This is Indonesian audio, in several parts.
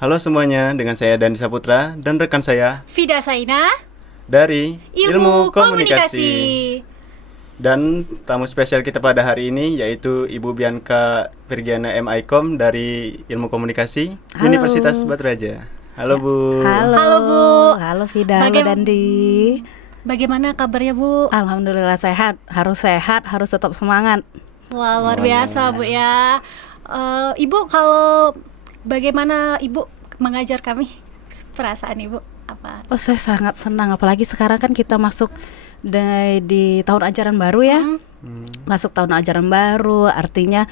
Halo semuanya, dengan saya Dandi Saputra dan rekan saya Fida Saina dari Ilmu Komunikasi. Dan tamu spesial kita pada hari ini yaitu Ibu Bianca Virgiana M. Ikom dari Ilmu Komunikasi Halo. Universitas Batu Raja. Halo Bu. Halo, Bu. Halo Vida, halo Dandi. Bagaimana kabarnya, Bu? Alhamdulillah sehat, harus tetap semangat. Wah, luar biasa, Bu ya. Ibu, kalau bagaimana Ibu mengajar kami? Perasaan Ibu apa? Oh, saya sangat senang, apalagi sekarang kan kita masuk di tahun ajaran baru ya. Masuk tahun ajaran baru, artinya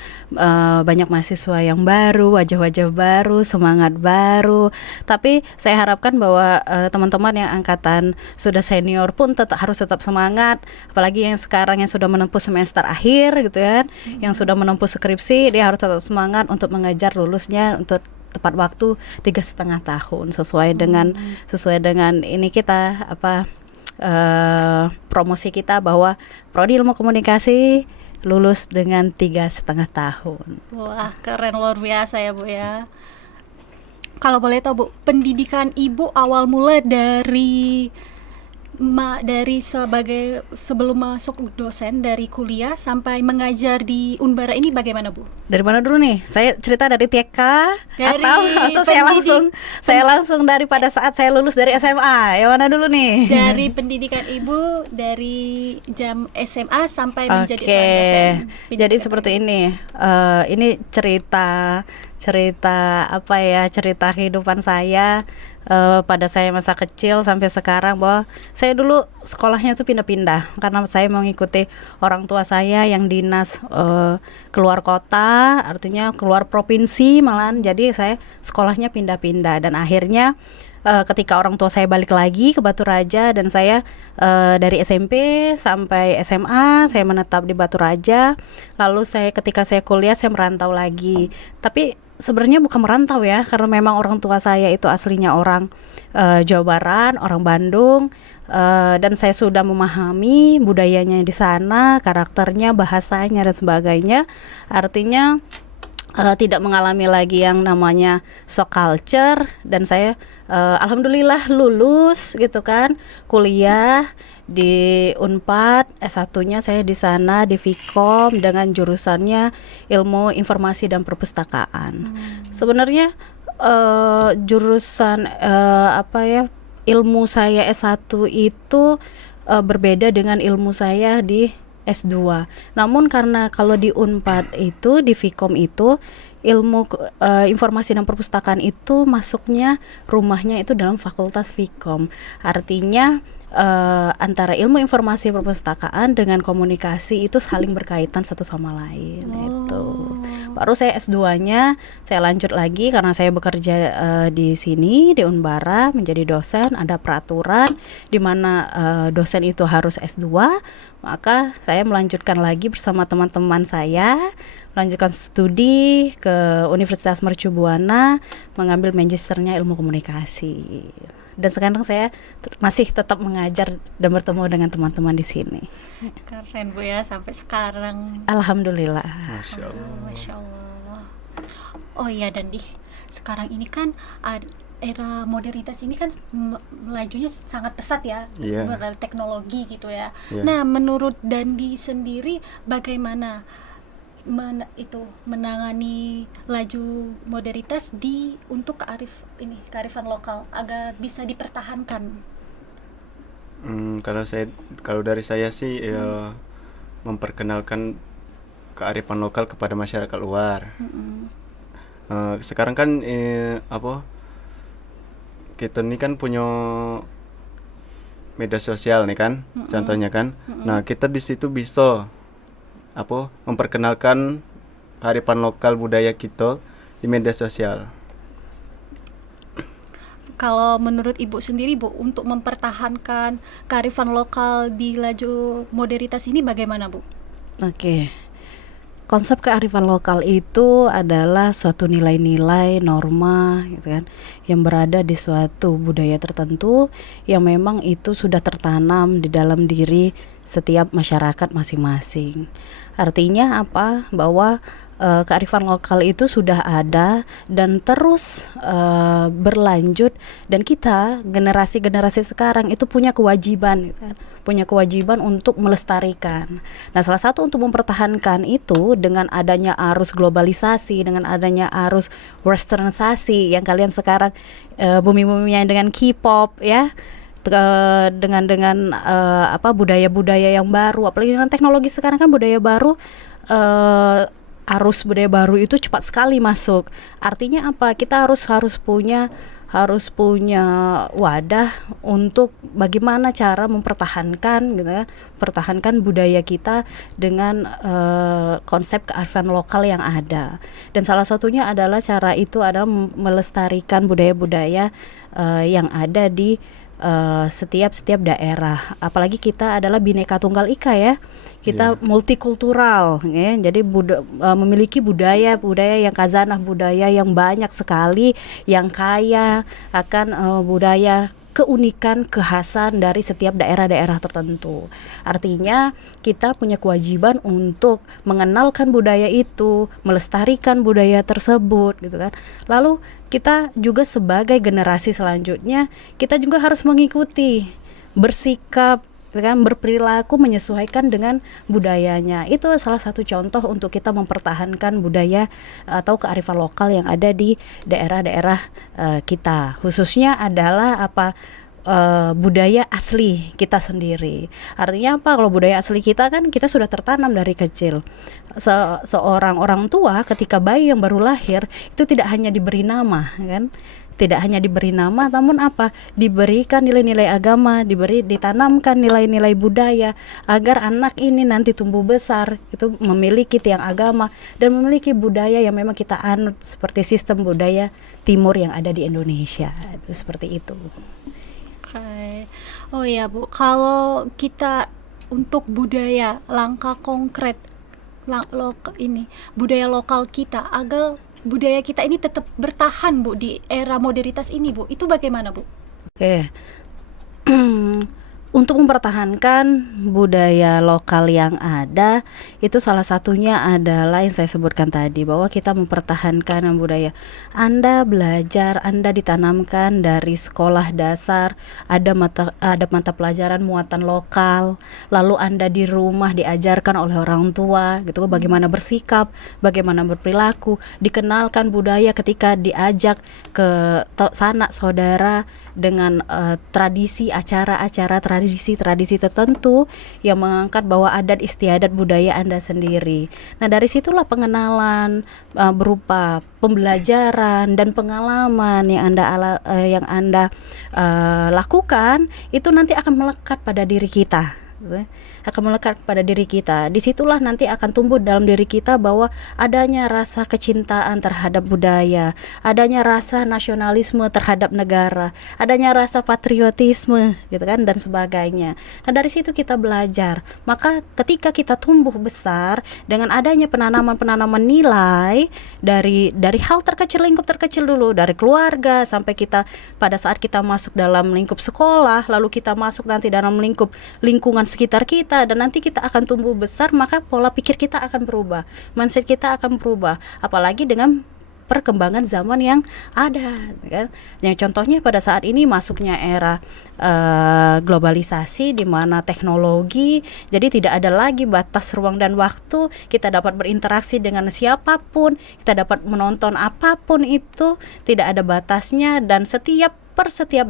banyak mahasiswa yang baru, wajah-wajah baru, semangat baru. Tapi saya harapkan bahwa teman-teman yang angkatan sudah senior pun harus tetap semangat. Apalagi yang sekarang yang sudah menempuh semester akhir gitu kan, yang sudah menempuh skripsi, dia harus tetap semangat untuk mengejar lulusnya untuk tepat waktu 3,5 tahun sesuai dengan ini kita promosi kita bahwa Prodi Ilmu Komunikasi lulus dengan 3,5 tahun. Wah, keren, luar biasa ya, Bu ya. Kalau boleh tahu, Bu, pendidikan Ibu awal mula dari sebagai sebelum masuk dosen dari kuliah sampai mengajar di Unbara ini bagaimana, Bu? Dari mana dulu nih? Saya cerita dari TK atau saya langsung dari pada saat saya lulus dari SMA. Yang mana dulu nih? Dari pendidikan Ibu dari jam SMA sampai menjadi seorang dosen. Jadi seperti ini. Ini cerita kehidupan saya pada saya masa kecil sampai sekarang, bahwa saya dulu sekolahnya tuh pindah-pindah karena saya mengikuti orang tua saya yang dinas keluar kota, artinya keluar provinsi malahan. Jadi saya sekolahnya pindah-pindah dan akhirnya ketika orang tua saya balik lagi ke Batu Raja dan saya dari SMP sampai SMA saya menetap di Batu Raja. Lalu ketika saya kuliah saya merantau lagi. Tapi sebenarnya bukan merantau ya, karena memang orang tua saya itu aslinya orang Jawa Barat, orang Bandung, dan saya sudah memahami budayanya di sana, karakternya, bahasanya dan sebagainya. Artinya tidak mengalami lagi yang namanya shock culture, dan saya alhamdulillah lulus gitu kan, kuliah di Unpad, S1-nya saya di sana di Vkom dengan jurusannya Ilmu Informasi dan Perpustakaan. Sebenarnya jurusan ilmu saya S1 itu berbeda dengan ilmu saya di S2. Namun karena kalau di Unpad itu, di Vkom itu ilmu informasi dan perpustakaan itu masuknya rumahnya itu dalam fakultas Vkom. Artinya antara ilmu informasi perpustakaan dengan komunikasi itu saling berkaitan satu sama lain. Itu. Baru saya S2-nya saya lanjut lagi karena saya bekerja di sini di Unbara menjadi dosen, ada peraturan di mana dosen itu harus S2, maka saya melanjutkan lagi bersama teman-teman saya melanjutkan studi ke Universitas Mercu Buana mengambil magisternya ilmu komunikasi. Dan sekarang saya masih tetap mengajar dan bertemu dengan teman-teman di sini. Keren, Bu ya, sampai sekarang. Alhamdulillah. Masya Allah. Masya Allah. Oh iya, Dandi, sekarang ini kan era modernitas ini kan melajunya sangat pesat ya, teknologi gitu ya. Nah, menurut Dandi sendiri bagaimana menangani laju modernitas untuk kearifan lokal agar bisa dipertahankan? Kalau dari saya sih memperkenalkan kearifan lokal kepada masyarakat luar. Sekarang kan kita ini kan punya media sosial nih kan, contohnya kan. Nah, kita di situ bisa memperkenalkan kearifan lokal budaya kita di media sosial. Kalau menurut Ibu sendiri, Bu, untuk mempertahankan kearifan lokal di laju modernitas ini bagaimana, Bu? Oke. Konsep kearifan lokal itu adalah suatu nilai-nilai, norma gitu kan, yang berada di suatu budaya tertentu yang memang itu sudah tertanam di dalam diri setiap masyarakat masing-masing. Artinya apa? Bahwa kearifan lokal itu sudah ada dan terus berlanjut, dan kita generasi-generasi sekarang itu punya kewajiban gitu kan, punya kewajiban untuk melestarikan. Nah, salah satu untuk mempertahankan itu dengan adanya arus globalisasi, dengan adanya arus westernisasi yang kalian sekarang bumi-buminya dengan K-pop ya, dengan budaya-budaya yang baru, apalagi dengan teknologi sekarang kan budaya baru, arus budaya baru itu cepat sekali masuk. Artinya apa? Kita harus punya wadah untuk bagaimana cara mempertahankan gitu ya, pertahankan budaya kita dengan konsep kearifan lokal yang ada. Dan salah satunya adalah cara itu adalah melestarikan budaya-budaya yang ada di setiap daerah. Apalagi kita adalah Bhinneka Tunggal Ika ya. Kita multikultural ya. Jadi memiliki budaya yang khazanah, budaya yang banyak sekali, yang kaya akan budaya, keunikan, kekhasan dari setiap daerah-daerah tertentu. Artinya kita punya kewajiban untuk mengenalkan budaya itu, melestarikan budaya tersebut gitu kan. Lalu kita juga sebagai generasi selanjutnya, kita juga harus mengikuti, bersikap kan, berperilaku menyesuaikan dengan budayanya. Itu salah satu contoh untuk kita mempertahankan budaya atau kearifan lokal yang ada di daerah-daerah kita. Khususnya adalah budaya asli kita sendiri. Artinya apa? Kalau budaya asli kita kan kita sudah tertanam dari kecil. Seorang orang tua ketika bayi yang baru lahir itu tidak hanya diberi nama kan, tidak hanya diberi nama, namun apa? Diberikan nilai-nilai agama, ditanamkan nilai-nilai budaya agar anak ini nanti tumbuh besar itu memiliki tiang agama dan memiliki budaya yang memang kita anut, seperti sistem budaya timur yang ada di Indonesia. Itu seperti itu. Okay. Oh ya Bu, kalau kita untuk budaya, langkah konkret budaya lokal kita agar budaya kita ini tetap bertahan Bu di era modernitas ini Bu, itu bagaimana Bu? Oke. Untuk mempertahankan budaya lokal yang ada, itu salah satunya adalah yang saya sebutkan tadi, bahwa kita mempertahankan budaya. Anda belajar, Anda ditanamkan dari sekolah dasar, ada mata pelajaran muatan lokal, lalu Anda di rumah diajarkan oleh orang tua gitu, bagaimana bersikap, bagaimana berperilaku, dikenalkan budaya ketika diajak ke sanak saudara dengan tradisi tertentu yang mengangkat bahwa adat istiadat budaya Anda sendiri. Nah, dari situlah pengenalan berupa pembelajaran dan pengalaman yang Anda lakukan itu nanti akan melekat pada diri kita. Disitulah nanti akan tumbuh dalam diri kita bahwa adanya rasa kecintaan terhadap budaya, adanya rasa nasionalisme terhadap negara, adanya rasa patriotisme gitu kan, dan sebagainya. Nah, dari situ kita belajar. Maka ketika kita tumbuh besar dengan adanya penanaman nilai dari hal terkecil, lingkup terkecil dulu, dari keluarga sampai kita pada saat kita masuk dalam lingkup sekolah, lalu kita masuk nanti dalam lingkungan sekitar kita, dan nanti kita akan tumbuh besar, maka pola pikir kita akan berubah, mindset kita akan berubah, apalagi dengan perkembangan zaman yang ada kan. Yang contohnya pada saat ini masuknya era globalisasi, di mana teknologi, jadi tidak ada lagi batas ruang dan waktu, kita dapat berinteraksi dengan siapapun, kita dapat menonton apapun itu, tidak ada batasnya, dan setiap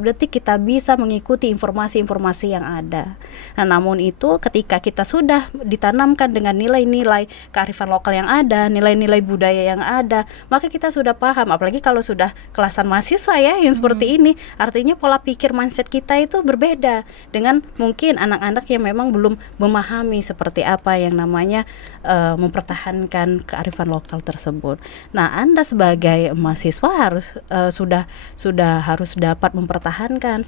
detik kita bisa mengikuti informasi-informasi yang ada. Nah, namun itu ketika kita sudah ditanamkan dengan nilai-nilai kearifan lokal yang ada, nilai-nilai budaya yang ada, maka kita sudah paham. Apalagi kalau sudah kelasan mahasiswa ya yang seperti ini, artinya pola pikir mindset kita itu berbeda dengan mungkin anak-anak yang memang belum memahami seperti apa yang namanya mempertahankan kearifan lokal tersebut. Nah, Anda sebagai mahasiswa harus harus dapat mempertahankan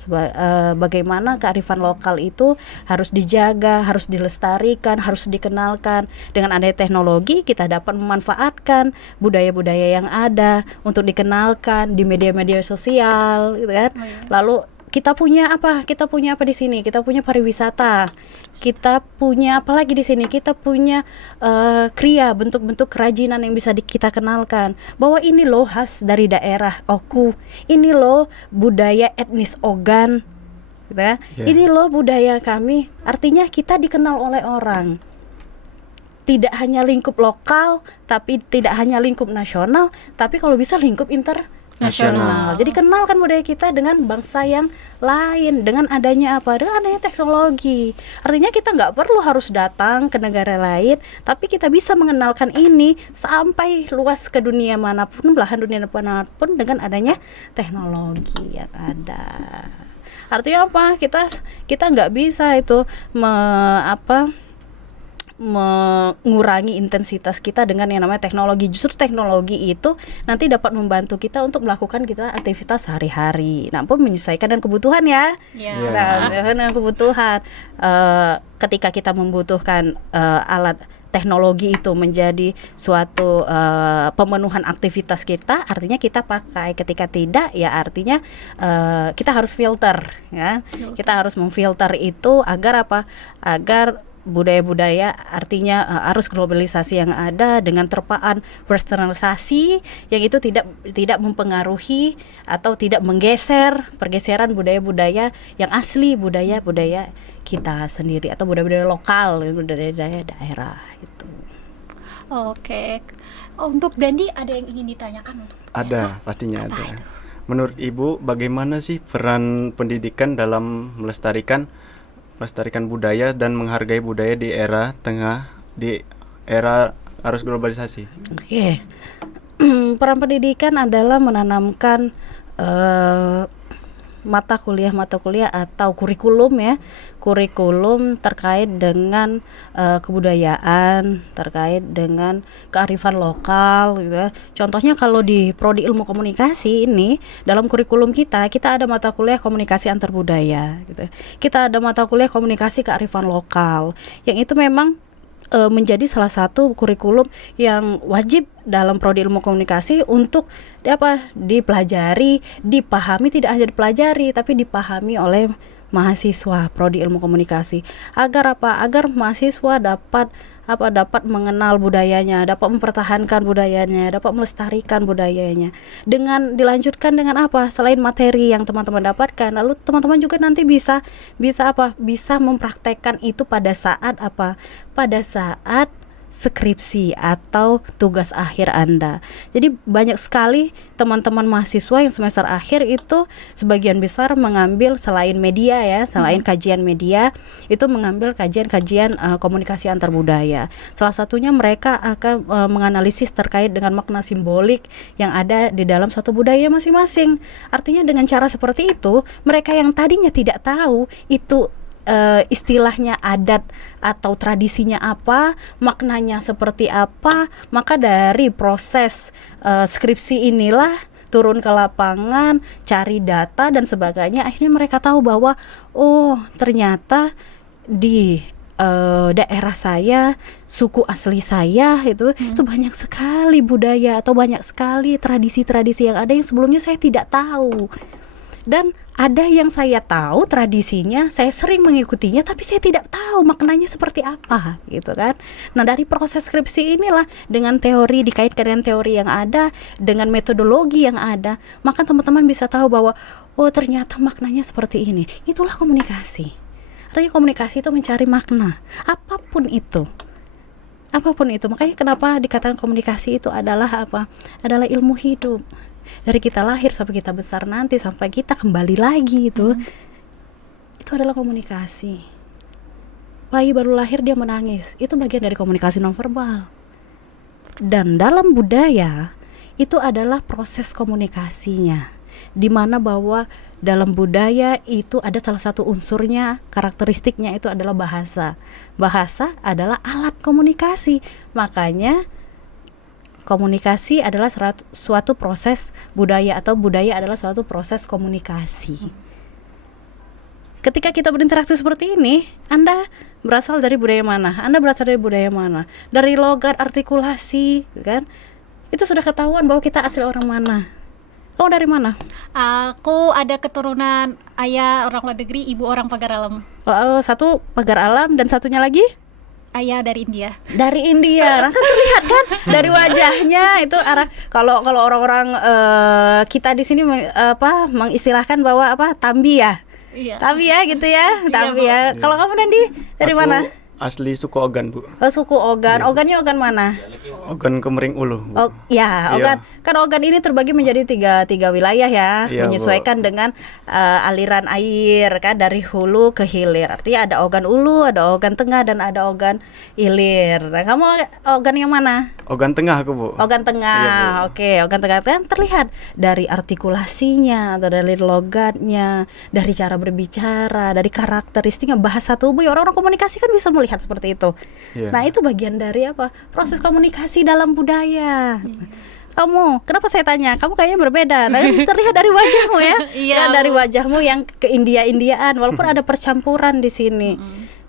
bagaimana kearifan lokal itu harus dijaga, harus dilestarikan, harus dikenalkan. Dengan adanya teknologi kita dapat memanfaatkan budaya-budaya yang ada untuk dikenalkan di media-media sosial gitu kan. Lalu kita punya apa? Kita punya apa di sini? Kita punya pariwisata. Kita punya apa lagi di sini? Kita punya kriya, bentuk-bentuk kerajinan yang bisa kita kenalkan. Bahwa ini loh khas dari daerah Oku. Ini loh budaya etnis Ogan. Gitu ya. Ini loh budaya kami. Artinya kita dikenal oleh orang. Tidak hanya lingkup lokal, tapi tidak hanya lingkup nasional, tapi kalau bisa lingkup internasional. Jadi kenalkan budaya kita dengan bangsa yang lain dengan adanya apa? Dengan adanya teknologi. Artinya kita nggak perlu harus datang ke negara lain, tapi kita bisa mengenalkan ini sampai luas ke dunia manapun, belahan dunia manapun dengan adanya teknologi yang ada. Artinya apa? Kita nggak bisa itu mengurangi intensitas kita dengan yang namanya teknologi. Justru teknologi itu nanti dapat membantu kita untuk melakukan kita aktivitas sehari-hari. Nah, pun menyesuaikan dengan kebutuhan ya. Nah, dengan kebutuhan. Ketika kita membutuhkan alat teknologi itu menjadi suatu pemenuhan aktivitas kita, artinya kita pakai. Ketika tidak, ya artinya kita harus filter, ya. Kita harus memfilter itu agar apa? Agar budaya-budaya, artinya arus globalisasi yang ada dengan terpaan westernisasi yang itu tidak mempengaruhi atau tidak menggeser pergeseran budaya-budaya yang asli, budaya-budaya kita sendiri atau budaya-budaya lokal, budaya-budaya daerah itu. Oke. Untuk Dandi ada yang ingin ditanyakan untuk? Ada, pastinya ada. Itu? Menurut Ibu, bagaimana sih peran pendidikan dalam melestarikan budaya dan menghargai budaya di era arus globalisasi? Oke. Peran pendidikan adalah menanamkan mata kuliah atau kurikulum terkait dengan kebudayaan, terkait dengan kearifan lokal gitu ya. Contohnya kalau di prodi ilmu komunikasi ini, dalam kurikulum kita ada mata kuliah komunikasi antar budaya gitu. Kita ada mata kuliah komunikasi kearifan lokal yang itu memang menjadi salah satu kurikulum yang wajib dalam prodi ilmu komunikasi untuk dipelajari, dipahami, tidak hanya dipelajari tapi dipahami oleh mahasiswa prodi ilmu komunikasi. Agar mahasiswa dapat mengenal budayanya, dapat mempertahankan budayanya, dapat melestarikan budayanya. Dengan dilanjutkan dengan apa? Selain materi yang teman-teman dapatkan, lalu teman-teman juga nanti bisa mempraktekkan itu pada saat skripsi atau tugas akhir Anda. Jadi banyak sekali teman-teman mahasiswa yang semester akhir itu sebagian besar mengambil selain media ya, selain kajian media, itu mengambil kajian-kajian komunikasi antar budaya. Salah satunya mereka akan menganalisis terkait dengan makna simbolik yang ada di dalam suatu budaya masing-masing. Artinya dengan cara seperti itu, mereka yang tadinya tidak tahu itu istilahnya adat atau tradisinya apa, maknanya seperti apa, maka dari proses skripsi inilah turun ke lapangan, cari data dan sebagainya, akhirnya mereka tahu bahwa ternyata di daerah saya, suku asli saya itu banyak sekali budaya atau banyak sekali tradisi-tradisi yang ada yang sebelumnya saya tidak tahu. Dan ada yang saya tahu tradisinya, saya sering mengikutinya, tapi saya tidak tahu maknanya seperti apa, gitu kan. Nah, dari proses skripsi inilah, dengan teori dikaitkan dengan teori yang ada, dengan metodologi yang ada, maka teman-teman bisa tahu bahwa ternyata maknanya seperti ini. Itulah komunikasi. Artinya komunikasi itu mencari makna, apapun itu. Makanya kenapa dikatakan komunikasi itu adalah apa? Adalah ilmu hidup. Dari kita lahir sampai kita besar nanti, sampai kita kembali lagi itu adalah komunikasi. Bayi baru lahir dia menangis, itu bagian dari komunikasi nonverbal. Dan dalam budaya itu adalah proses komunikasinya, di mana bahwa dalam budaya itu ada salah satu unsurnya, karakteristiknya itu adalah bahasa. Bahasa adalah alat komunikasi, makanya komunikasi adalah suatu proses budaya, atau budaya adalah suatu proses komunikasi. Ketika kita berinteraksi seperti ini, Anda berasal dari budaya mana? Dari logat, artikulasi, kan? Itu sudah ketahuan bahwa kita asli orang mana. Oh, dari mana? Aku ada keturunan ayah orang luar negeri, ibu orang Pagar Alam. Satu Pagar Alam dan satunya lagi Ayah dari India. dari India. Nah, kan terlihat kan dari wajahnya itu arah kalau orang-orang kita di sini mengistilahkan bahwa Tambi ya. Iya. Tambi ya gitu ya. Tambi Bu. ya. Kalau kamu Nandi dari Aku mana? asli suku Ogan, Bu. Suku Ogan. Ogannya Ogan mana? Ogan Kemering Ulu, Bu. Oh ya, Ogan. Kan Ogan ini terbagi menjadi tiga wilayah ya, Iya, menyesuaikan dengan aliran air kan dari hulu ke hilir. Artinya ada Ogan Ulu, ada Ogan Tengah dan ada Ogan Hilir. Nah, kamu Ogan yang mana? Ogan Tengah aku, Bu. Ogan Iya, Tengah. Oke, Ogan Tengah kan terlihat dari artikulasinya atau dari logatnya, dari cara berbicara, dari karakteristiknya, bahasa tubuh. Ya, orang-orang komunikasi kan bisa melihat seperti itu. Iya. Nah, itu bagian dari apa? Proses komunikasi dalam budaya. Kamu, kenapa saya tanya? Kamu kayaknya berbeda. Nah, terlihat dari wajahmu ya. Iya, Ya, dari Bu. wajahmu yang ke India-Indiaan, walaupun ada percampuran di sini.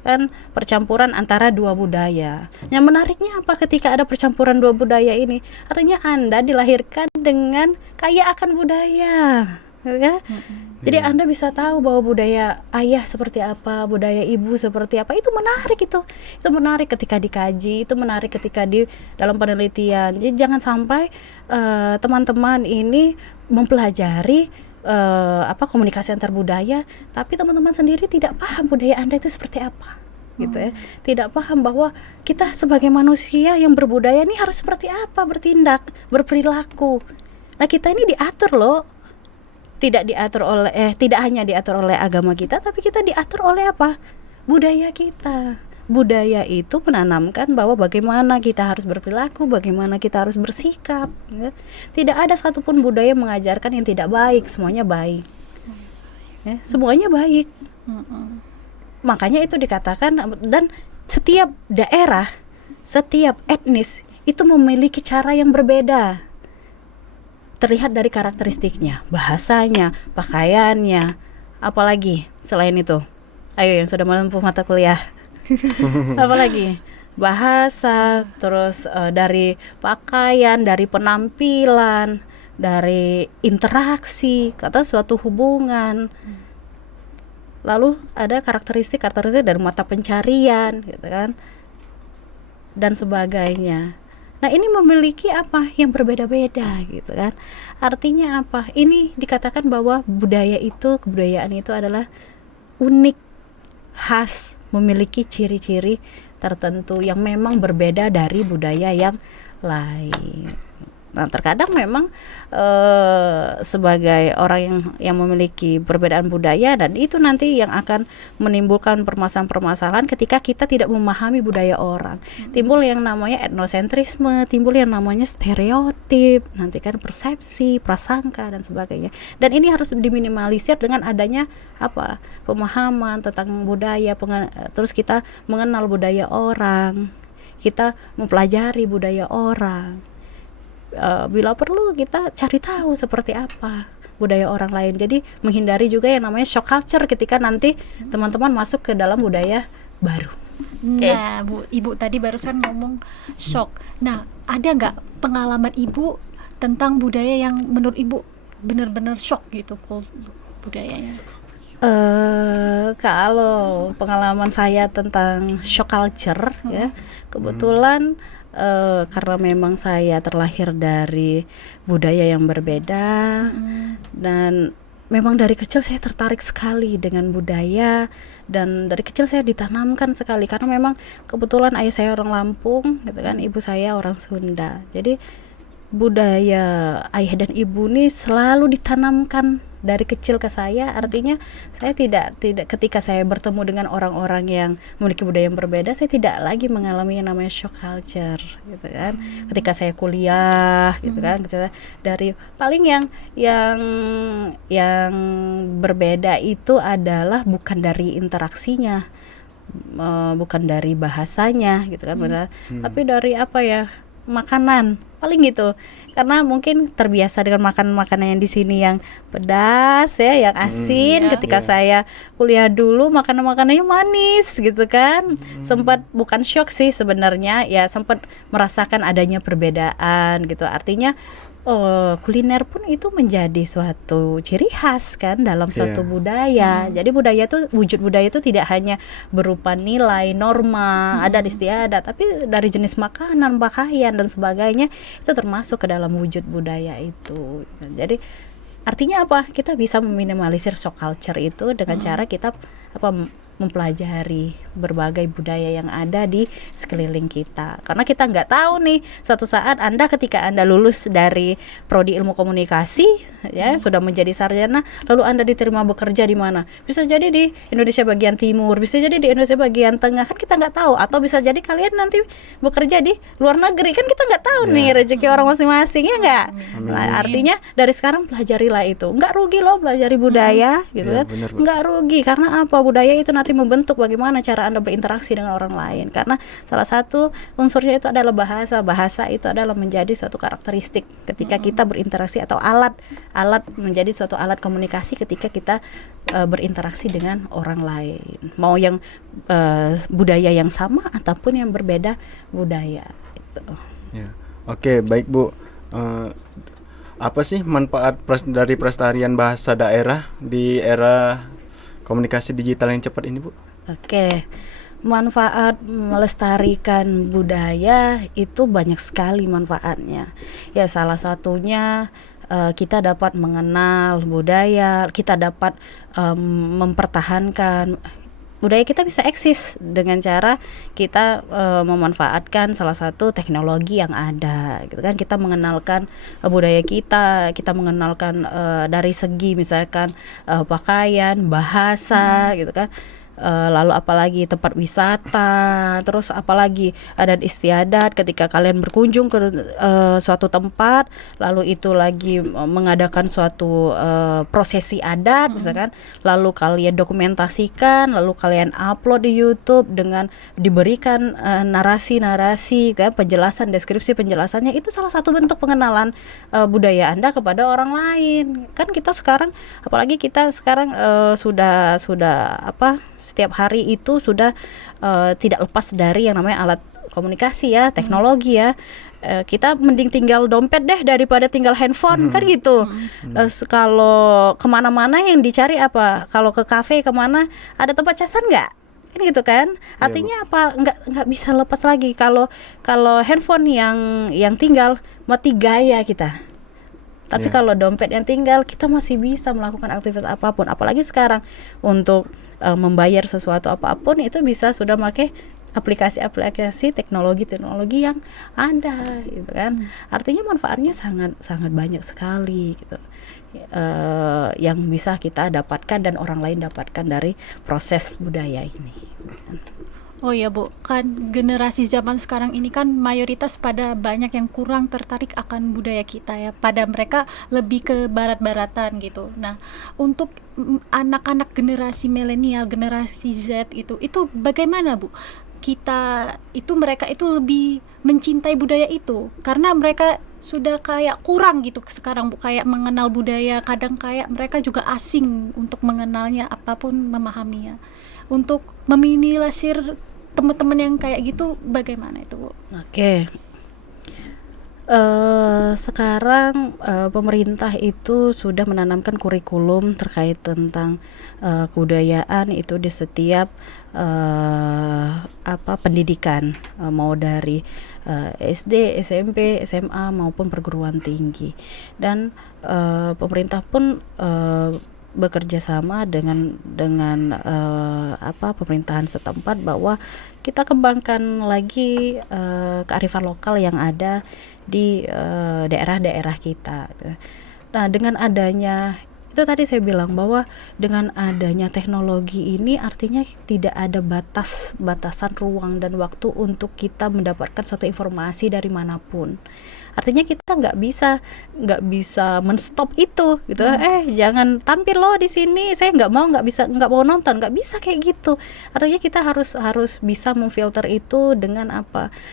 Kan percampuran antara dua budaya. Yang menariknya apa ketika ada percampuran dua budaya ini? Artinya Anda dilahirkan dengan kaya akan budaya. Ya? Jadi Anda bisa tahu bahwa budaya ayah seperti apa, budaya ibu seperti apa. Itu menarik itu. Itu menarik ketika dikaji, itu menarik ketika di dalam penelitian. Jadi jangan sampai teman-teman ini mempelajari komunikasi antar budaya, tapi teman-teman sendiri tidak paham budaya Anda itu seperti apa. Gitu ya. Tidak paham bahwa kita sebagai manusia yang berbudaya ini harus seperti apa bertindak, berperilaku. Nah, kita ini diatur loh. Tidak hanya diatur oleh agama kita, tapi kita diatur oleh apa? Budaya kita. Budaya itu menanamkan bahwa bagaimana kita harus berperilaku, bagaimana kita harus bersikap. Ya. Tidak ada satupun budaya mengajarkan yang tidak baik, semuanya baik. Ya, semuanya baik. Makanya itu dikatakan, dan setiap daerah, setiap etnis itu memiliki cara yang berbeda. Terlihat dari karakteristiknya, bahasanya, pakaiannya, apalagi selain itu. Ayo yang sudah menempuh mata kuliah. Apalagi bahasa, terus dari pakaian, dari penampilan, dari interaksi, kata suatu hubungan. Lalu ada karakteristik dari mata pencarian, gitu kan, dan sebagainya. Nah, ini memiliki apa yang berbeda-beda gitu kan. Artinya apa? Ini dikatakan bahwa kebudayaan itu adalah unik, khas, memiliki ciri-ciri tertentu yang memang berbeda dari budaya yang lain. Nah, terkadang memang sebagai orang yang memiliki perbedaan budaya, dan itu nanti yang akan menimbulkan permasalahan-permasalahan ketika kita tidak memahami budaya orang. Timbul yang namanya etnosentrisme, timbul yang namanya stereotip, nanti kan persepsi, prasangka dan sebagainya. Dan ini harus diminimalisir dengan adanya pemahaman tentang budaya, terus kita mengenal budaya orang, kita mempelajari budaya orang. Bila perlu kita cari tahu seperti apa budaya orang lain. Jadi menghindari juga yang namanya shock culture ketika nanti teman-teman masuk ke dalam budaya baru. Nah, Bu, Ibu tadi barusan ngomong shock. Nah, ada nggak pengalaman Ibu tentang budaya yang menurut Ibu benar-benar shock gitu kok budayanya? Kalau pengalaman saya tentang shock culture ya, kebetulan karena memang saya terlahir dari budaya yang berbeda, dan memang dari kecil saya tertarik sekali dengan budaya, dan dari kecil saya ditanamkan sekali karena memang kebetulan ayah saya orang Lampung gitu kan, ibu saya orang Sunda. Jadi budaya ayah dan ibu ini selalu ditanamkan dari kecil ke saya. Artinya saya tidak ketika saya bertemu dengan orang-orang yang memiliki budaya yang berbeda, saya tidak lagi mengalami yang namanya shock culture gitu kan. Ketika saya kuliah gitu kan, dari paling yang berbeda itu adalah bukan dari interaksinya, bukan dari bahasanya gitu kan, tapi dari makanan paling gitu, karena mungkin terbiasa dengan makanan yang di sini yang pedas ya, yang asin. Ketika saya kuliah dulu makanannya manis gitu kan. Sempat bukan shock sih sebenarnya, ya sempat merasakan adanya perbedaan gitu. Artinya kuliner pun itu menjadi suatu ciri khas kan dalam suatu Iya. budaya. Jadi budaya itu, wujud budaya itu tidak hanya berupa nilai, norma, adat istiadat, tapi dari jenis makanan, pakaian dan sebagainya itu termasuk ke dalam wujud budaya itu. Jadi artinya apa? Kita bisa meminimalisir shock culture itu dengan cara kita mempelajari berbagai budaya yang ada di sekeliling kita. Karena kita nggak tahu nih, suatu saat ketika Anda lulus dari prodi ilmu komunikasi, ya sudah menjadi sarjana, lalu Anda diterima bekerja di mana? Bisa jadi di Indonesia bagian timur, bisa jadi di Indonesia bagian tengah, kan kita nggak tahu. Atau bisa jadi kalian nanti bekerja di luar negeri, kan kita nggak tahu nih rezeki orang masing-masing, ya nggak? Nah, artinya dari sekarang pelajarilah itu. Nggak rugi loh pelajari budaya, gitu Iya, kan? benar, Bu. Nggak rugi, karena apa? Budaya itu nanti membentuk bagaimana cara Anda berinteraksi dengan orang lain. Karena salah satu unsurnya itu adalah bahasa. Bahasa itu adalah menjadi suatu karakteristik ketika kita berinteraksi, atau alat menjadi suatu alat komunikasi ketika kita berinteraksi dengan orang lain. Mau yang budaya yang sama ataupun yang berbeda budaya. Gitu. Ya. Oke, baik Bu. Apa sih manfaat dari pelestarian bahasa daerah di era komunikasi digital yang cepat ini, Bu? Oke, manfaat melestarikan budaya itu banyak sekali manfaatnya. Ya, salah satunya kita dapat mengenal budaya, kita dapat mempertahankan budaya kita, bisa eksis dengan cara kita memanfaatkan salah satu teknologi yang ada, gitu kan. Kita mengenalkan budaya kita mengenalkan dari segi misalkan pakaian, bahasa, gitu kan. Lalu apalagi tempat wisata, terus apalagi adat istiadat ketika kalian berkunjung ke suatu tempat, lalu itu lagi mengadakan suatu prosesi adat, misalkan, lalu kalian dokumentasikan, lalu kalian upload di YouTube dengan diberikan narasi-narasi, kan, penjelasan, deskripsi penjelasannya, itu salah satu bentuk pengenalan budaya Anda kepada orang lain. Kan kita sekarang, apalagi kita sekarang sudah setiap hari itu sudah tidak lepas dari yang namanya alat komunikasi ya, teknologi ya. Kita mending tinggal dompet deh daripada tinggal handphone, kan gitu. Kalau kemana-mana yang dicari apa? Kalau ke kafe kemana, ada tempat casan nggak? Kan gitu kan. Artinya apa? Nggak bisa lepas lagi. Kalau handphone yang tinggal, mati gaya kita. Tapi kalau dompet yang tinggal, kita masih bisa melakukan aktivitas apapun. Apalagi sekarang untuk membayar sesuatu apapun itu bisa sudah pakai aplikasi teknologi yang ada, gitu kan. Artinya manfaatnya sangat banyak sekali, gitu. Yang bisa kita dapatkan dan orang lain dapatkan dari proses budaya ini. Oh ya Bu, kan generasi zaman sekarang ini kan mayoritas pada banyak yang kurang tertarik akan budaya kita ya. Pada mereka lebih ke barat-baratan gitu. Nah, untuk anak-anak generasi milenial, generasi Z itu bagaimana Bu? Mereka itu lebih mencintai budaya itu karena mereka sudah kayak kurang gitu sekarang Bu, kayak mengenal budaya, kadang kayak mereka juga asing untuk mengenalnya apapun memahaminya. Untuk meminimalisir teman-teman yang kayak gitu bagaimana itu Bu? Oke. Sekarang pemerintah itu sudah menanamkan kurikulum terkait tentang kebudayaan itu di setiap pendidikan, mau dari SD, SMP, SMA maupun perguruan tinggi. Dan pemerintah pun bekerja sama dengan pemerintahan setempat bahwa kita kembangkan lagi kearifan lokal yang ada di daerah-daerah kita. Nah, dengan adanya itu tadi saya bilang bahwa dengan adanya teknologi ini artinya tidak ada batasan ruang dan waktu untuk kita mendapatkan suatu informasi dari manapun. Artinya kita nggak bisa menstop itu gitu. Jangan tampil loh di sini, saya nggak mau nonton, nggak bisa kayak gitu. Artinya kita harus bisa memfilter itu dengan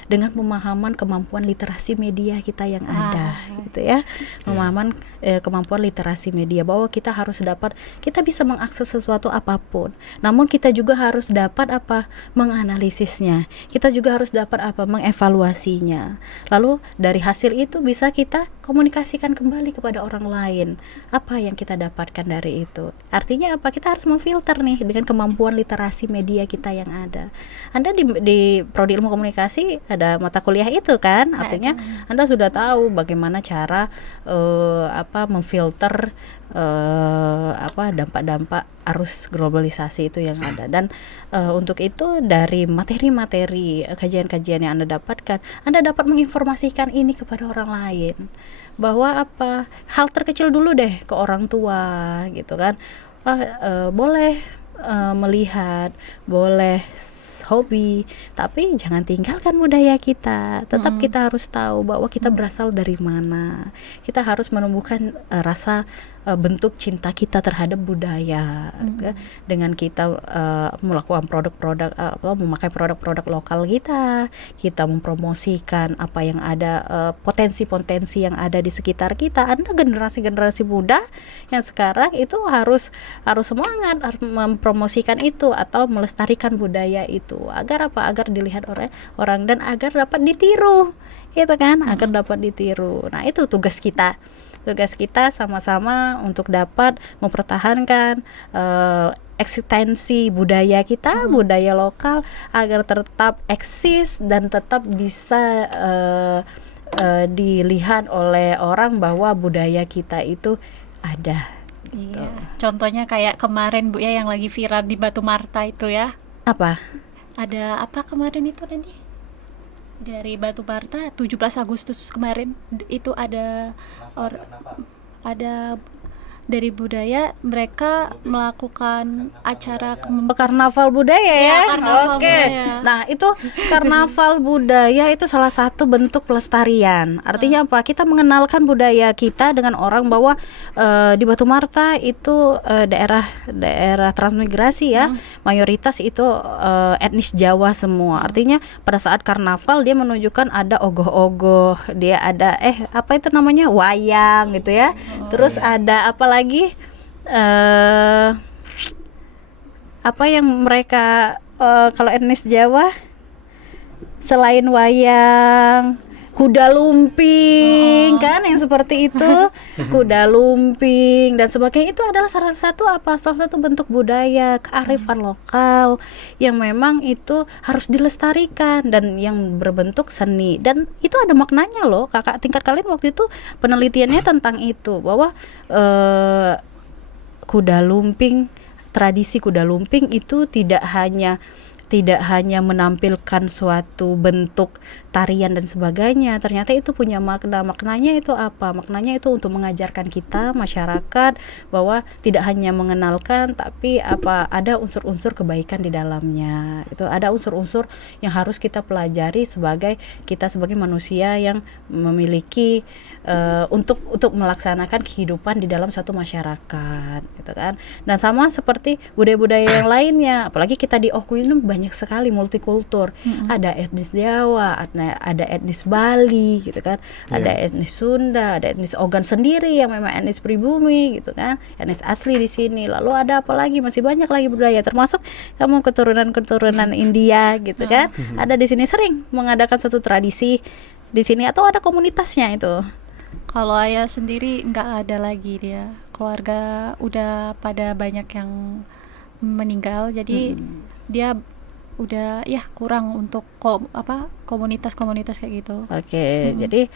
dengan pemahaman kemampuan literasi media kita yang ada, gitu ya. Pemahaman kemampuan literasi media, bahwa bahwa kita harus dapat, kita bisa mengakses sesuatu apapun, namun kita juga harus dapat apa, menganalisisnya, kita juga harus dapat apa, mengevaluasinya, lalu dari hasil itu bisa kita komunikasikan kembali kepada orang lain apa yang kita dapatkan dari itu. Artinya apa, kita harus memfilter nih dengan kemampuan literasi media kita yang ada. Anda di Prodi Ilmu Komunikasi ada mata kuliah itu kan, artinya Anda sudah tahu bagaimana cara memfilter dampak-dampak arus globalisasi itu yang ada. Dan untuk itu dari materi-materi kajian-kajian yang Anda dapatkan, Anda dapat menginformasikan ini kepada orang lain, bahwa apa, hal terkecil dulu deh ke orang tua gitu kan. Boleh melihat, boleh hobi, tapi jangan tinggalkan budaya kita. Tetap kita harus tahu bahwa kita berasal dari mana. Kita harus menumbuhkan rasa bentuk cinta kita terhadap budaya dengan kita melakukan produk-produk memakai produk-produk lokal kita mempromosikan apa yang ada, potensi-potensi yang ada di sekitar kita. Anda generasi-generasi muda yang sekarang itu harus semangat, harus mempromosikan itu atau melestarikan budaya itu agar apa, agar dilihat oleh orang dan agar dapat ditiru, itu kan, agar dapat ditiru. Nah, itu tugas kita sama-sama untuk dapat mempertahankan eksistensi budaya kita, budaya lokal, agar tetap eksis dan tetap bisa dilihat oleh orang bahwa budaya kita itu ada. Iya. Contohnya kayak kemarin Bu ya, yang lagi viral di Batu Marta itu ya. Apa? Ada apa kemarin itu tadi? Dari Batu Marta 17 Agustus kemarin itu ada dari budaya, mereka melakukan acara karnaval budaya ya. Karnaval Oke. budaya. Nah, itu karnaval budaya itu salah satu bentuk pelestarian. Artinya apa? Kita mengenalkan budaya kita dengan orang, bahwa di Batu Marta itu daerah transmigrasi ya. Mayoritas itu etnis Jawa semua. Artinya pada saat karnaval dia menunjukkan ada ogoh-ogoh, dia ada apa itu namanya, wayang gitu ya. Terus ada apa lagi, apa yang mereka kalau etnis Jawa selain wayang, kuda lumping kan, yang seperti itu, kuda lumping dan sebagainya, itu adalah salah satu bentuk budaya, kearifan lokal yang memang itu harus dilestarikan dan yang berbentuk seni, dan itu ada maknanya loh. Kakak tingkat kalian waktu itu penelitiannya tentang itu, bahwa kuda lumping, tradisi kuda lumping itu tidak hanya menampilkan suatu bentuk tarian dan sebagainya, ternyata itu punya makna. Maknanya itu apa? Maknanya itu untuk mengajarkan kita masyarakat bahwa tidak hanya mengenalkan, tapi ada unsur-unsur kebaikan di dalamnya. Itu ada unsur-unsur yang harus kita pelajari sebagai manusia yang memiliki untuk melaksanakan kehidupan di dalam suatu masyarakat, gitu kan. Dan sama seperti budaya-budaya yang lainnya, apalagi kita di Oku ini banyak sekali multikultur. Ada etnis Jawa, ada etnis Bali gitu kan, ada etnis Sunda, ada etnis Ogan sendiri yang memang etnis pribumi gitu kan, etnis asli di sini. Lalu ada apa lagi, masih banyak lagi budaya, termasuk kamu keturunan India gitu kan. Ada di sini sering mengadakan suatu tradisi di sini, atau ada komunitasnya itu. Kalau ayah sendiri nggak ada lagi, dia keluarga udah pada banyak yang meninggal, jadi dia udah ya kurang untuk komunitas-komunitas kayak gitu. Oke, jadi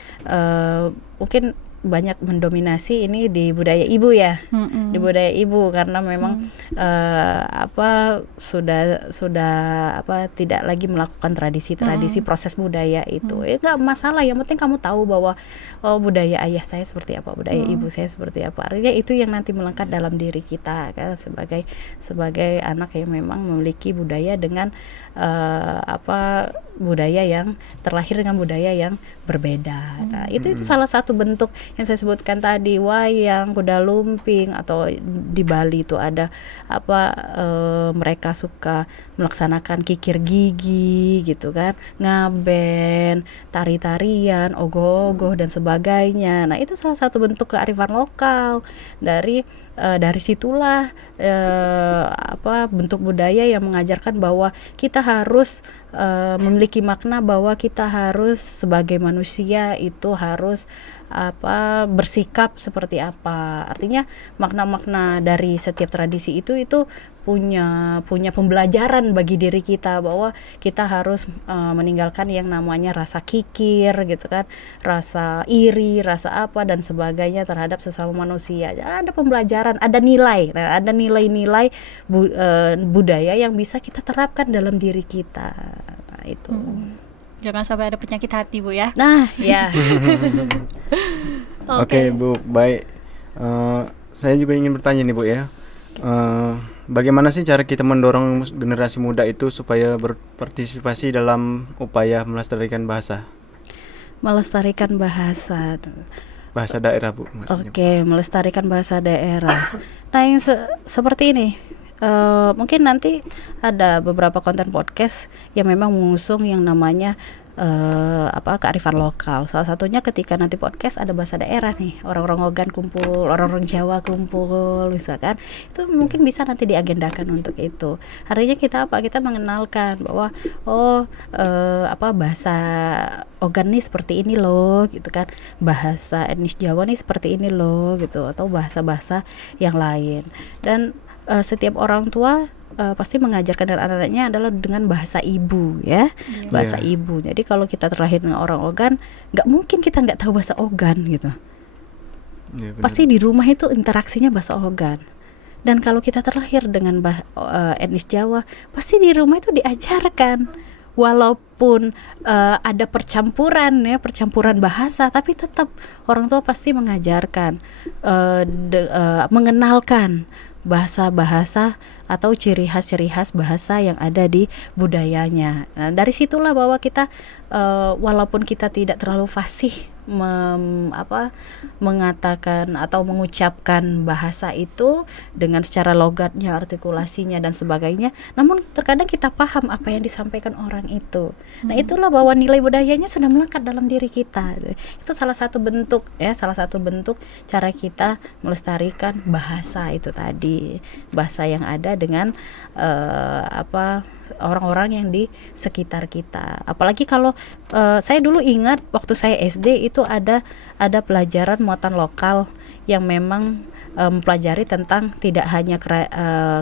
mungkin banyak mendominasi ini di budaya ibu ya, di budaya ibu, karena memang sudah tidak lagi melakukan tradisi proses budaya itu. Nggak masalah, yang penting kamu tahu bahwa budaya ayah saya seperti apa, budaya ibu saya seperti apa. Artinya itu yang nanti melekat dalam diri kita kan, sebagai anak yang memang memiliki budaya dengan budaya yang terlahir dengan budaya yang berbeda. Nah, itu salah satu bentuk yang saya sebutkan tadi, wayang, kuda lumping, atau di Bali itu ada mereka suka melaksanakan kikir gigi gitu kan, ngaben, tari-tarian, ogoh-ogoh dan sebagainya. Nah, itu salah satu bentuk kearifan lokal dari dari situlah bentuk budaya yang mengajarkan bahwa kita harus memiliki makna bahwa kita harus sebagai manusia itu harus bersikap seperti apa. Artinya makna-makna dari setiap tradisi itu punya pembelajaran bagi diri kita bahwa kita harus meninggalkan yang namanya rasa kikir gitu kan, rasa iri, rasa apa dan sebagainya terhadap sesama manusia. Ada pembelajaran, ada nilai. Nah, ada nilai-nilai budaya yang bisa kita terapkan dalam diri kita. Nah, itu. Jangan sampai ada penyakit hati, Bu ya. Nah, ya. Oke, Bu, baik. Saya juga ingin bertanya nih, Bu ya. Bagaimana sih cara kita mendorong generasi muda itu supaya berpartisipasi dalam upaya melestarikan bahasa? Melestarikan bahasa. Bahasa daerah, Bu, maksudnya. Oke, melestarikan bahasa daerah. Nah, yang seperti ini. Mungkin nanti ada beberapa konten podcast yang memang mengusung yang namanya kearifan lokal. Salah satunya ketika nanti podcast ada bahasa daerah nih, orang-orang Ogan kumpul, orang-orang Jawa kumpul, misalkan itu mungkin bisa nanti diagendakan untuk itu. Artinya kita mengenalkan bahwa bahasa Ogan nih seperti ini loh, gitu kan, bahasa etnis Jawa nih seperti ini loh, gitu, atau bahasa-bahasa yang lain. Dan setiap orang tua pasti mengajarkan anak-anaknya adalah dengan bahasa ibu ya, bahasa ibu. Jadi kalau kita terlahir dengan orang Ogan, nggak mungkin kita nggak tahu bahasa Ogan gitu. Pasti di rumah itu interaksinya bahasa Ogan. Dan kalau kita terlahir dengan etnis Jawa, pasti di rumah itu diajarkan. Walaupun ada percampuran bahasa, tapi tetap orang tua pasti mengajarkan, mengenalkan bahasa-bahasa atau ciri khas bahasa yang ada di budayanya. Nah, dari situlah bahwa kita walaupun kita tidak terlalu fasih mengatakan atau mengucapkan bahasa itu dengan secara logatnya, artikulasinya dan sebagainya, namun terkadang kita paham apa yang disampaikan orang itu. Nah, itulah bahwa nilai budayanya sudah melekat dalam diri kita. Itu salah satu bentuk cara kita melestarikan bahasa itu tadi, bahasa yang ada dengan orang-orang yang di sekitar kita. Apalagi kalau saya dulu ingat waktu saya SD itu ada pelajaran muatan lokal yang memang mempelajari tentang tidak hanya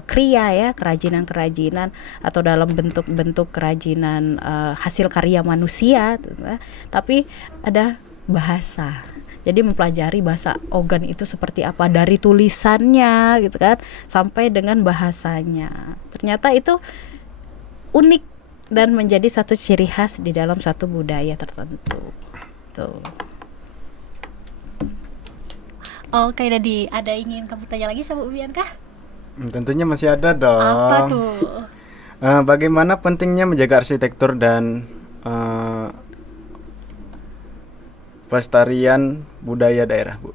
kriya ya, kerajinan atau dalam bentuk-bentuk kerajinan hasil karya manusia, tapi ada bahasa. Jadi mempelajari bahasa Ogan itu seperti apa dari tulisannya gitu kan sampai dengan bahasanya. Ternyata itu unik dan menjadi satu ciri khas di dalam satu budaya tertentu. Tuh. Oke, Dadi, ada ingin kamu tanya lagi sama Uwian kah? Tentunya masih ada dong. Apa tuh? Bagaimana pentingnya menjaga arsitektur dan pelestarian budaya daerah, Bu?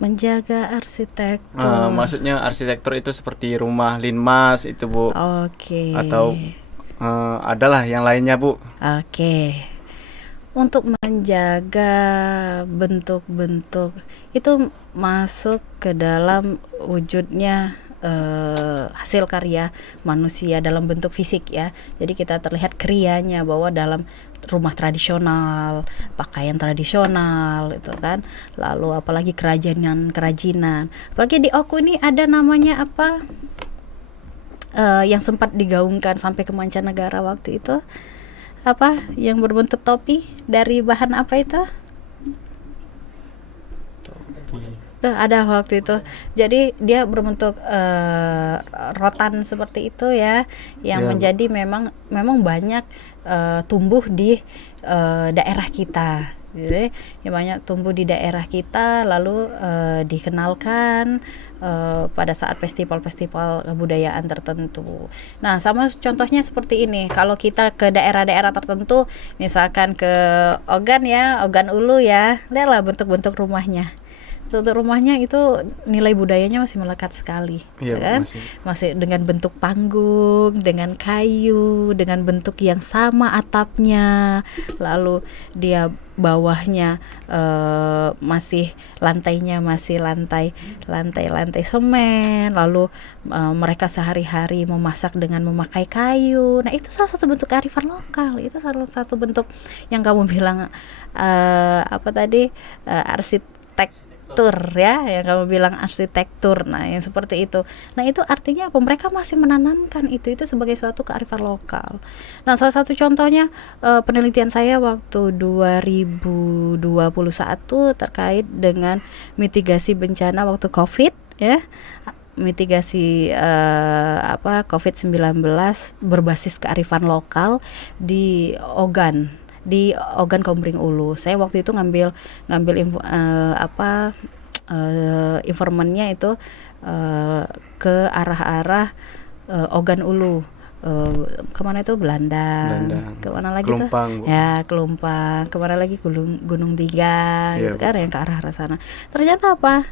Menjaga arsitektur. Maksudnya arsitektur itu seperti rumah linmas itu, Bu. Oke. Atau adalah yang lainnya, Bu. Oke. Untuk menjaga bentuk-bentuk itu masuk ke dalam wujudnya hasil karya manusia dalam bentuk fisik ya. Jadi kita terlihat krianya bahwa dalam rumah tradisional, pakaian tradisional itu kan. Lalu apalagi kerajinan. Apalagi di Oku ini ada namanya apa? Yang sempat digaungkan sampai ke mancanegara waktu itu. Apa? Yang berbentuk topi dari bahan apa itu? Ada waktu itu. Jadi dia berbentuk rotan seperti itu ya, yang menjadi memang banyak tumbuh di daerah kita. Jadi yang banyak tumbuh di daerah kita, lalu dikenalkan pada saat festival-festival kebudayaan tertentu. Nah, sama contohnya seperti ini. Kalau kita ke daerah-daerah tertentu, misalkan ke Ogan ya, Ogan Ulu ya, lihatlah bentuk-bentuk rumahnya. Untuk rumahnya itu nilai budayanya masih melekat sekali, kan? Masih dengan bentuk panggung, dengan kayu, dengan bentuk yang sama atapnya. Lalu dia bawahnya masih lantainya masih lantai semen, lalu mereka sehari-hari memasak dengan memakai kayu. Nah itu salah satu bentuk kearifan lokal, itu salah satu bentuk yang kamu bilang apa tadi, arsitektur ya, yang kamu bilang arsitektur. Nah yang seperti itu, nah itu artinya apa, mereka masih menanamkan itu sebagai suatu kearifan lokal. Nah salah satu contohnya penelitian saya waktu 2021 terkait dengan mitigasi bencana waktu COVID ya, mitigasi COVID-19 berbasis kearifan lokal di Ogan Komering Ulu. Saya waktu itu ngambil informannya itu ke arah Ogan Ulu. Kemana itu, Belandang. Kemana lagi Kelumpang, tuh? Ya Kelumpang. Kemana lagi, Gunung Tiga, gitu kan, yang ke arah sana. Ternyata apa?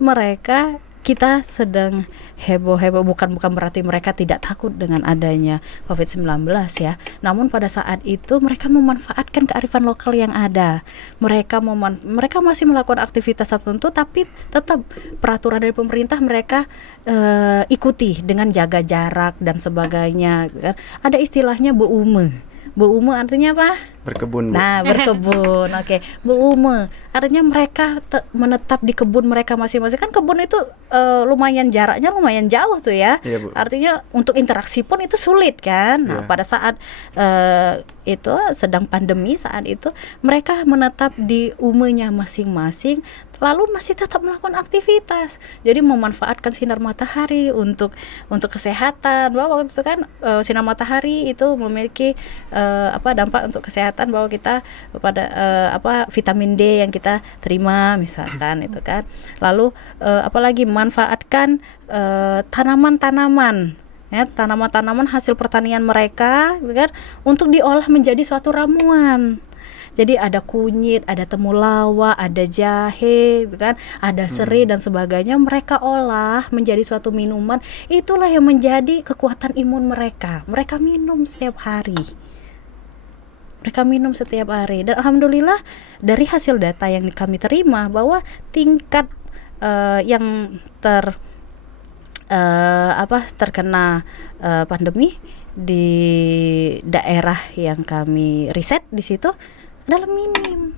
Mereka, kita sedang heboh, bukan berarti mereka tidak takut dengan adanya COVID-19 ya. Namun pada saat itu mereka memanfaatkan kearifan lokal yang ada. Mereka masih melakukan aktivitas tertentu, tapi tetap peraturan dari pemerintah mereka ikuti dengan jaga jarak dan sebagainya. Ada istilahnya beume. Beume artinya apa? Berkebun, Bu. Nah, berkebun. Oke. Beume artinya mereka menetap di kebun mereka masing-masing. Kan kebun itu lumayan jaraknya lumayan jauh tuh ya. Iya, Bu. Artinya untuk interaksi pun itu sulit kan. Nah, pada saat itu sedang pandemi, saat itu mereka menetap di umenya masing-masing, lalu masih tetap melakukan aktivitas. Jadi memanfaatkan sinar matahari untuk kesehatan. Bahwa waktu itu kan sinar matahari itu memiliki dampak untuk kesehatan, bahwa kita pada vitamin D yang kita terima misalkan itu kan. Lalu apalagi manfaatkan tanaman-tanaman ya, tanaman hasil pertanian mereka gitu kan, untuk diolah menjadi suatu ramuan. Jadi ada kunyit, ada temulawak, ada jahe gitu kan, ada serai dan sebagainya, mereka olah menjadi suatu minuman. Itulah yang menjadi kekuatan imun mereka. Mereka minum setiap hari. Dan alhamdulillah dari hasil data yang kami terima bahwa tingkat yang terkena pandemi di daerah yang kami riset di situ adalah minim.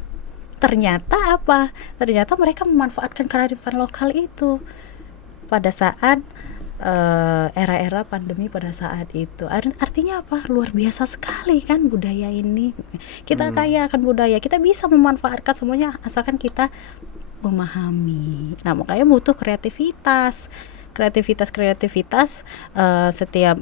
Ternyata apa? Ternyata mereka memanfaatkan kearifan lokal itu pada saat era-era pandemi pada saat itu. Artinya apa? Luar biasa sekali kan budaya ini. Kita kaya akan budaya, kita bisa memanfaatkan semuanya asalkan kita memahami. Nah, makanya butuh kreativitas setiap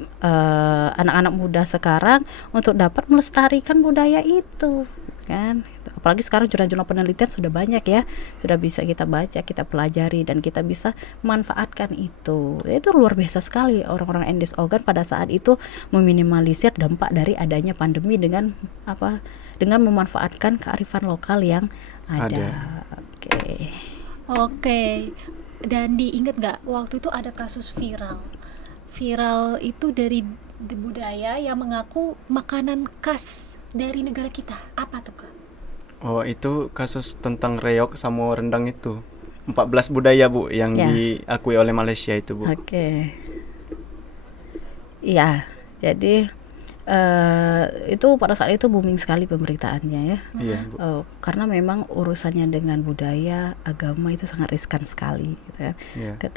anak-anak muda sekarang untuk dapat melestarikan budaya itu kan. Apalagi sekarang jurnal-jurnal penelitian sudah banyak ya, sudah bisa kita baca, kita pelajari, dan kita bisa manfaatkan itu luar biasa sekali. Orang-orang Andes Ogan pada saat itu meminimalisir dampak dari adanya pandemi dengan memanfaatkan kearifan lokal yang ada. Oke. Dan diingat nggak waktu itu ada kasus viral itu dari budaya yang mengaku makanan khas dari negara kita. Apa tuh, Kak? Oh, itu kasus tentang reok sama rendang itu. 14 budaya, Bu, yang diakui oleh Malaysia itu, Bu. Oke. Iya, jadi itu pada saat itu booming sekali pemberitaannya ya. Iya, Bu. Karena memang urusannya dengan budaya, agama itu sangat riskan sekali gitu ya.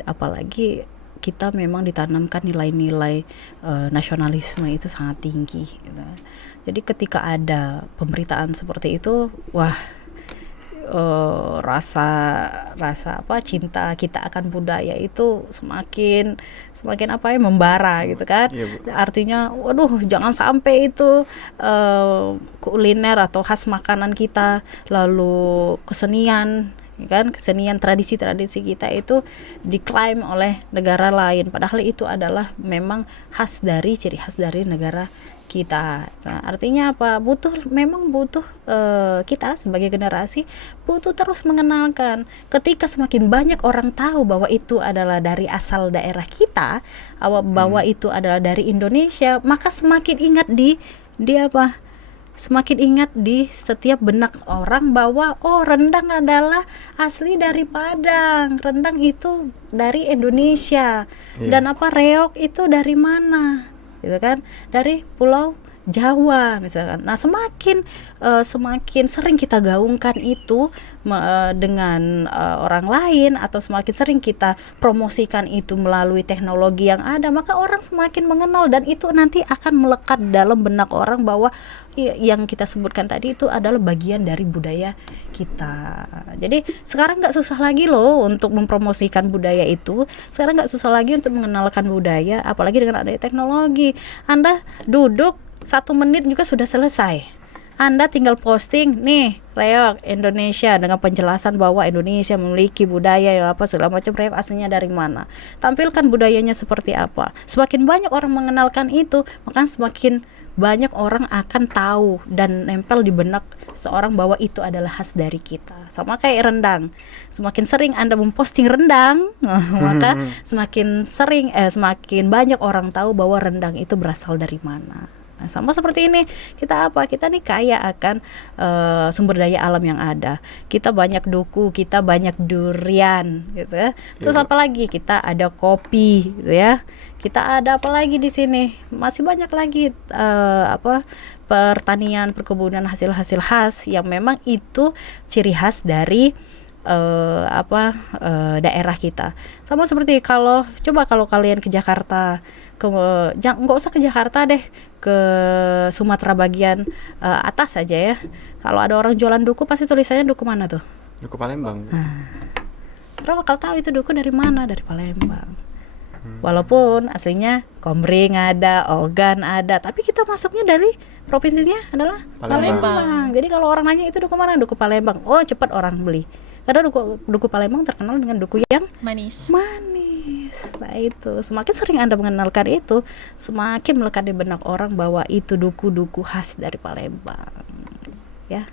Apalagi kita memang ditanamkan nilai-nilai nasionalisme itu sangat tinggi gitu. Jadi ketika ada pemberitaan seperti itu, wah, rasa cinta kita akan budaya itu semakin membara gitu kan. Artinya waduh, jangan sampai itu kuliner atau khas makanan kita, lalu kesenian tradisi kita itu diklaim oleh negara lain, padahal itu adalah memang ciri khas dari negara kita. Nah, artinya apa? Memang butuh kita sebagai generasi butuh terus mengenalkan. Ketika semakin banyak orang tahu bahwa itu adalah dari asal daerah kita, bahwa itu adalah dari Indonesia, maka semakin ingat di semakin ingat di setiap benak orang bahwa oh, rendang adalah asli dari Padang, rendang itu dari Indonesia, dan apa reok itu dari mana, gitu kan, dari Pulau Jawa misalkan. Nah, semakin sering kita gaungkan itu dengan orang lain, atau semakin sering kita promosikan itu melalui teknologi yang ada, maka orang semakin mengenal, dan itu nanti akan melekat dalam benak orang bahwa yang kita sebutkan tadi itu adalah bagian dari budaya kita. Jadi sekarang nggak susah lagi loh untuk mempromosikan budaya itu. Sekarang nggak susah lagi untuk mengenalkan budaya, apalagi dengan adanya teknologi. Anda duduk 1 menit juga sudah selesai. Anda tinggal posting nih reok Indonesia dengan penjelasan bahwa Indonesia memiliki budaya yang apa segala macam, reok aslinya dari mana, tampilkan budayanya seperti apa. Semakin banyak orang mengenalkan itu, maka semakin banyak orang akan tahu dan nempel di benak seorang bahwa itu adalah khas dari kita. Sama kayak rendang, semakin sering Anda memposting rendang, maka semakin banyak orang tahu bahwa rendang itu berasal dari mana. Nah, sama seperti ini, kita nih kaya akan sumber daya alam yang ada. Kita banyak duku, kita banyak durian, gitu ya. Terus apa lagi? Kita ada kopi, gitu ya. Kita ada apa lagi di sini? Masih banyak lagi pertanian, perkebunan, hasil-hasil khas yang memang itu ciri khas dari daerah kita. Sama seperti kalau kalian ke Jakarta, nggak usah ke Jakarta deh, ke Sumatera bagian atas saja ya. Kalau ada orang jualan duku, pasti tulisannya duku mana tuh? Duku Palembang. Orang bakal tahu itu duku dari mana, dari Palembang. Walaupun aslinya Komering ada, Ogan ada, tapi kita masuknya dari provinsinya adalah Palembang. Jadi kalau orang nanya itu duku mana, duku Palembang, oh cepat orang beli. Karena duku Palembang terkenal dengan duku yang manis. Nah itu, semakin sering Anda mengenalkan itu, semakin melekat di benak orang bahwa itu duku-duku khas dari Palembang. Ya.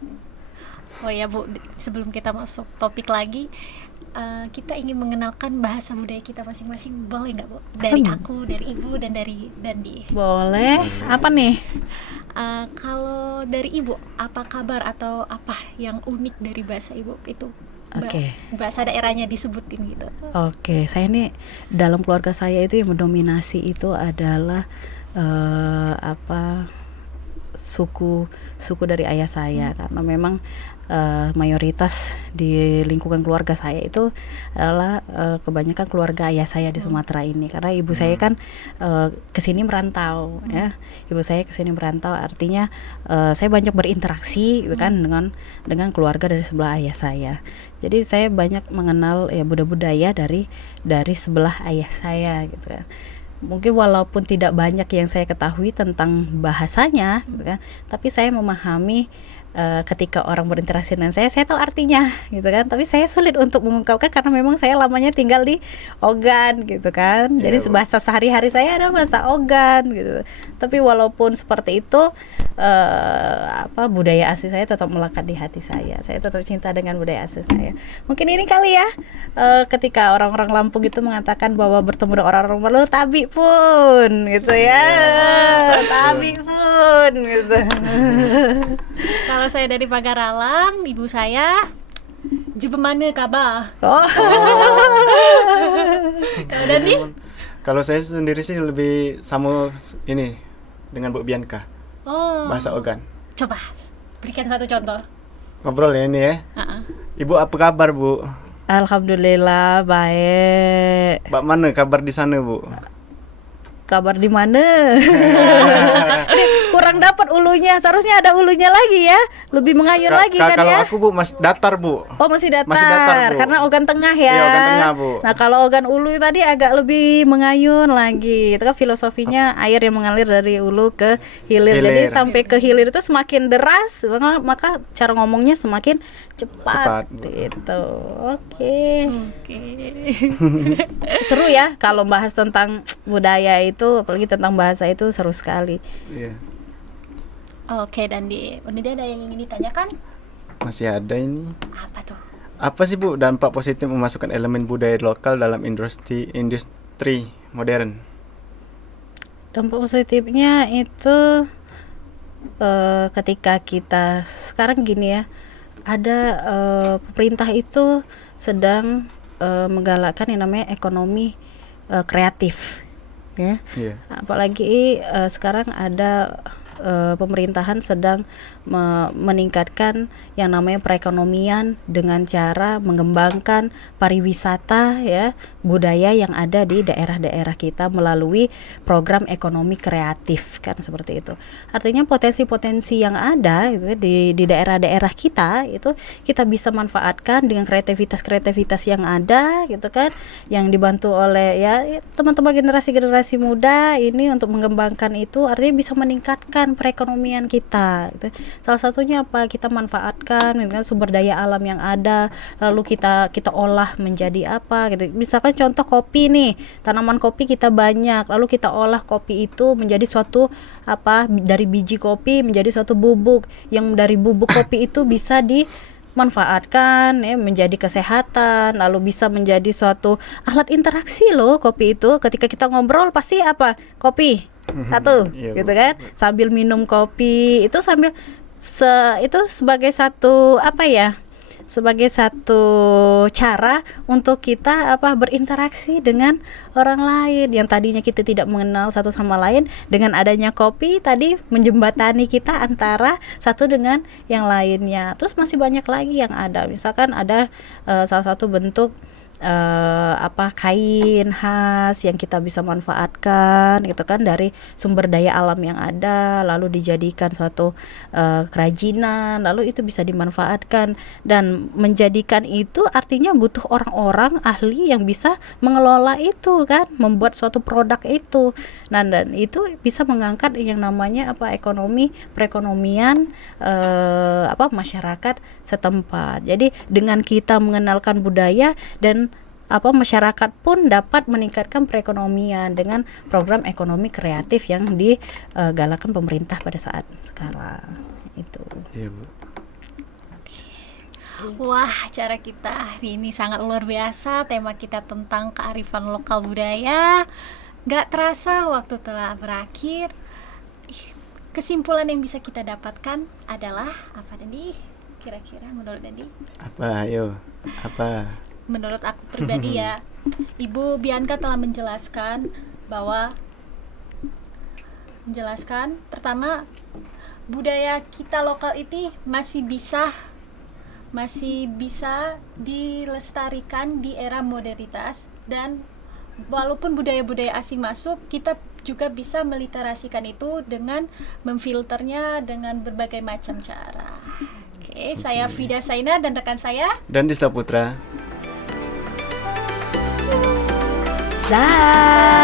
Oh ya Bu, sebelum kita masuk topik lagi, kita ingin mengenalkan bahasa budaya kita masing-masing, boleh nggak Bu? Dari aku, dari Ibu, dan dari Dandi. Boleh. Apa nih? Kalau dari Ibu, apa kabar atau apa yang unik dari bahasa Ibu itu? Bahasa daerahnya disebutin gitu. Saya ini dalam keluarga saya itu yang mendominasi itu adalah suku dari ayah saya, karena memang mayoritas di lingkungan keluarga saya itu adalah kebanyakan keluarga ayah saya di Sumatera ini, karena ibu saya kan kesini merantau ya. Ibu saya kesini merantau, artinya saya banyak berinteraksi gitu kan dengan keluarga dari sebelah ayah saya. Jadi saya banyak mengenal ya budaya dari sebelah ayah saya gitu kan. Mungkin walaupun tidak banyak yang saya ketahui tentang bahasanya gitu kan, tapi saya memahami ketika orang berinteraksi dengan saya tahu artinya gitu kan, tapi saya sulit untuk mengungkapkan karena memang saya lamanya tinggal di Ogan gitu kan. Jadi bahasa sehari-hari saya ada bahasa Ogan gitu. Tapi walaupun seperti itu, budaya asli saya tetap melekat di hati saya. Saya tetap cinta dengan budaya asli saya. Mungkin ini kali ya, ketika orang-orang Lampung itu mengatakan bahwa bertemu dengan orang-orang Maluku, tabi pun gitu ya. Tabi pun gitu. Kalau saya dari Pagar Alam, ibu saya Jebemane Kabah. Kalau Dandi? Kalau saya sendiri sih lebih sama ini dengan Bu Bianca. Bahasa Ogan. Coba berikan satu contoh. Ngobrol ya ini ya. Ibu apa kabar Bu? Alhamdulillah baik. Mbak mana kabar di sana Bu? Kabar di mana? Kurang dapat ulunya, seharusnya ada ulunya lagi ya, lebih mengayun lagi kan kalau ya. Kalau aku Bu masih datar Bu. Masih datar, Bu. Karena Ogan Tengah ya. Iya, Ogan Tengah Bu. Nah kalau Ogan Ulu tadi agak lebih mengayun lagi. Itu kan filosofinya air yang mengalir dari ulu ke hilir. Jadi sampai ke hilir itu semakin deras, maka cara ngomongnya semakin cepat. Gitu. Oke. Seru ya kalau bahas tentang budaya itu, apalagi tentang bahasa itu, seru sekali. Iya. Oke, Dandi, ada yang ingin ditanyakan? Masih ada ini. Apa tuh? Apa sih Bu dampak positif memasukkan elemen budaya lokal dalam industri modern? Dampak positifnya itu ketika kita sekarang gini ya, ada pemerintah itu sedang menggalakkan yang namanya ekonomi kreatif, ya. Iya. Apalagi sekarang ada pemerintahan sedang meningkatkan yang namanya perekonomian dengan cara mengembangkan pariwisata, ya, budaya yang ada di daerah-daerah kita melalui program ekonomi kreatif, kan seperti itu. Artinya potensi-potensi yang ada gitu, di daerah-daerah kita itu kita bisa manfaatkan dengan kreativitas-kreativitas yang ada gitu kan, yang dibantu oleh ya teman-teman generasi-generasi muda ini untuk mengembangkan itu, artinya bisa meningkatkan perekonomian kita gitu. Salah satunya apa, kita manfaatkan gitu kan, sumber daya alam yang ada, lalu kita olah menjadi apa gitu. Misalkan contoh kopi nih, tanaman kopi kita banyak, lalu kita olah kopi itu menjadi suatu apa, dari biji kopi menjadi suatu bubuk, yang dari bubuk kopi itu bisa dimanfaatkan ya, menjadi kesehatan, lalu bisa menjadi suatu alat interaksi loh kopi itu. Ketika kita ngobrol pasti apa, kopi satu Iya, gitu Bu. kan, sambil minum kopi itu sambil itu sebagai satu apa ya, sebagai satu cara untuk kita apa, berinteraksi dengan orang lain yang tadinya kita tidak mengenal satu sama lain. Dengan adanya kopi tadi menjembatani kita antara satu dengan yang lainnya. Terus masih banyak lagi yang ada, misalkan ada salah satu bentuk apa, kain khas yang kita bisa manfaatkan gitu kan, dari sumber daya alam yang ada, lalu dijadikan suatu kerajinan, lalu itu bisa dimanfaatkan. Dan menjadikan itu artinya butuh orang-orang ahli yang bisa mengelola itu kan, membuat suatu produk itu. Nah, dan itu bisa mengangkat yang namanya apa, perekonomian apa, masyarakat setempat. Jadi dengan kita mengenalkan budaya, dan apa, masyarakat pun dapat meningkatkan perekonomian dengan program ekonomi kreatif yang digalakkan pemerintah pada saat sekarang itu. Iya, Bu. Wah, cara kita hari ini sangat luar biasa. Tema kita tentang kearifan lokal budaya. Gak terasa waktu telah berakhir. Kesimpulan yang bisa kita dapatkan adalah apa, Dendi? Kira-kira menurut Dendi? Apa? Ayo. Apa? Menurut aku pribadi ya, Ibu Bianca telah menjelaskan bahwa pertama, budaya kita lokal ini masih bisa dilestarikan di era modernitas, dan walaupun budaya-budaya asing masuk, kita juga bisa meliterasikan itu dengan memfilternya dengan berbagai macam cara. Oke, saya Vida Saina dan rekan saya Dan Disa Putra. Dah.